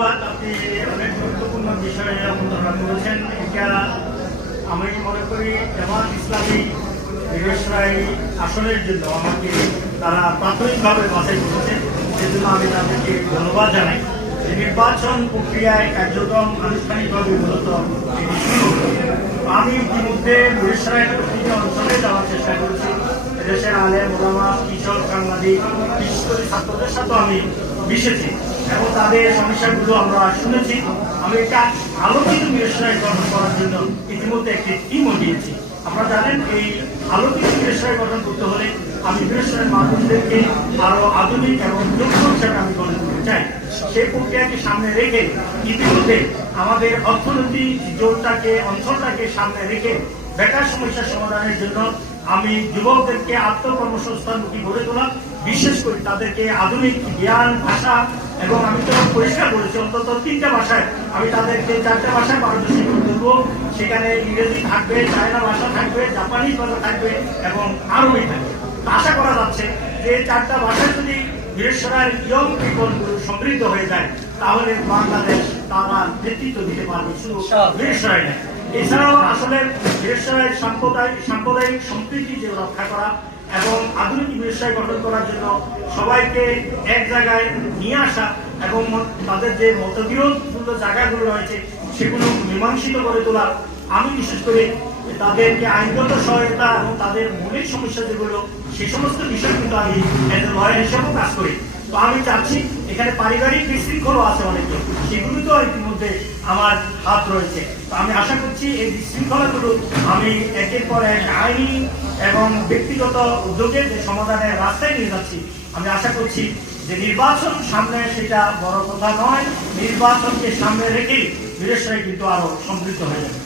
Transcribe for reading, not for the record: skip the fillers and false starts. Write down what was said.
ধন্যবাদ। আপনি অনেক গুরুত্বপূর্ণ বিষয়ে অবতারণা করেছেন। এটা আমি মনে করি জামাত ইসলামী মিরসরাই আসনের জন্য আমাকে তারা প্রাথমিকভাবে বাছাই করেছেন, সেজন্য আমি তাদেরকে ধন্যবাদ জানাই। নির্বাচন প্রক্রিয়ায় কার্যক্রম আনুষ্ঠানিকভাবে মূলত আমি ইতিমধ্যে মিরসরাইয়ের প্রতিটি অঞ্চলে যাওয়ার চেষ্টা করেছি। দেশের আলেম ওলামা, কৃষক, সাংবাদিক, বিশেষ করে ছাত্রদের সাথে আমি মিশেছি এবং তাদের সমস্যাগুলো আমরা শুনেছি। আমি একটা আলোকিত মিরসরাই গঠন করার জন্য ইতিমধ্যে একটি টিমও দিয়েছি। আপনারা জানেন, এই আলোকিত মিরসরাই গঠন করতে হলে আমি মিরসরাইয়ের মানুষদেরকে আরো আধুনিক এবং যোগ্য হিসাবে আমি গঠন করতে চাই। সেই প্রক্রিয়াকে সামনে রেখে ইতিমধ্যে আমাদের অর্থনৈতিক জোরটাকে, অঞ্চলটাকে সামনে রেখে বেকার সমস্যার সমাধানের জন্য আমি যুবকদেরকে আত্মকর্মসংস্থানমুখী গড়ে তোলা, বিশেষ করে তাদেরকে আধুনিক জ্ঞান, ভাষা এবং আমি তো পরিষ্কার করেছি অন্তত 3টা ভাষায় আমি তাদেরকে 4টা ভাষায় পারদর্শী করে তুলবো। সেখানে ইংরেজি থাকবে, চায়না ভাষা থাকবে, জাপানিজ ভাষা থাকবে এবং আরবি থাকবে। আশা করা যাচ্ছে যে 4টা ভাষায় যদি মিরসরাইয়ের ইয়ং পিপল সমৃদ্ধ হয়ে যায় তাহলে বাংলাদেশ তারা নেতৃত্ব দিতে পারবে, শুধু মিরসরাই না। এছাড়াও আসলে মিরসরাইয়ের সাম্প্রদায়িক সম্প্রীতি যে রক্ষা করা এবং আধুনিক মিরসরাই গঠন করার জন্য সবাইকে এক জায়গায় নিয়ে আসা এবং তাদের যে মতবিরোধপূর্ণ জায়গাগুলো রয়েছে সেগুলো মীমাংসিত করে তোলা। আমি বিশেষ করে তাদেরকে আইনগত সহায়তা এবং তাদের মৌলিক সমস্যা যেগুলো সে সমস্ত বিষয় কিন্তু আমি লয়ার হিসেবেও কাজ করি। তো আমি চাচ্ছি এখানে পারিবারিক বিশৃঙ্খলও আছে অনেকে, সেগুলোতেও ইতিমধ্যে আমার হাত রয়েছে। তো আমি আশা করছি এই বিশৃঙ্খলাগুলো আমি একের পর এক আইনি এবং ব্যক্তিগত উদ্যোগের যে সমাধানের রাস্তায় নিয়ে যাচ্ছি। আমি আশা করছি যে নির্বাচন সামনে সেটা বড় কথা নয়, নির্বাচনকে সামনে রেখেই মিরসরাই কিন্তু আরো সমৃদ্ধ হয়ে যাবে।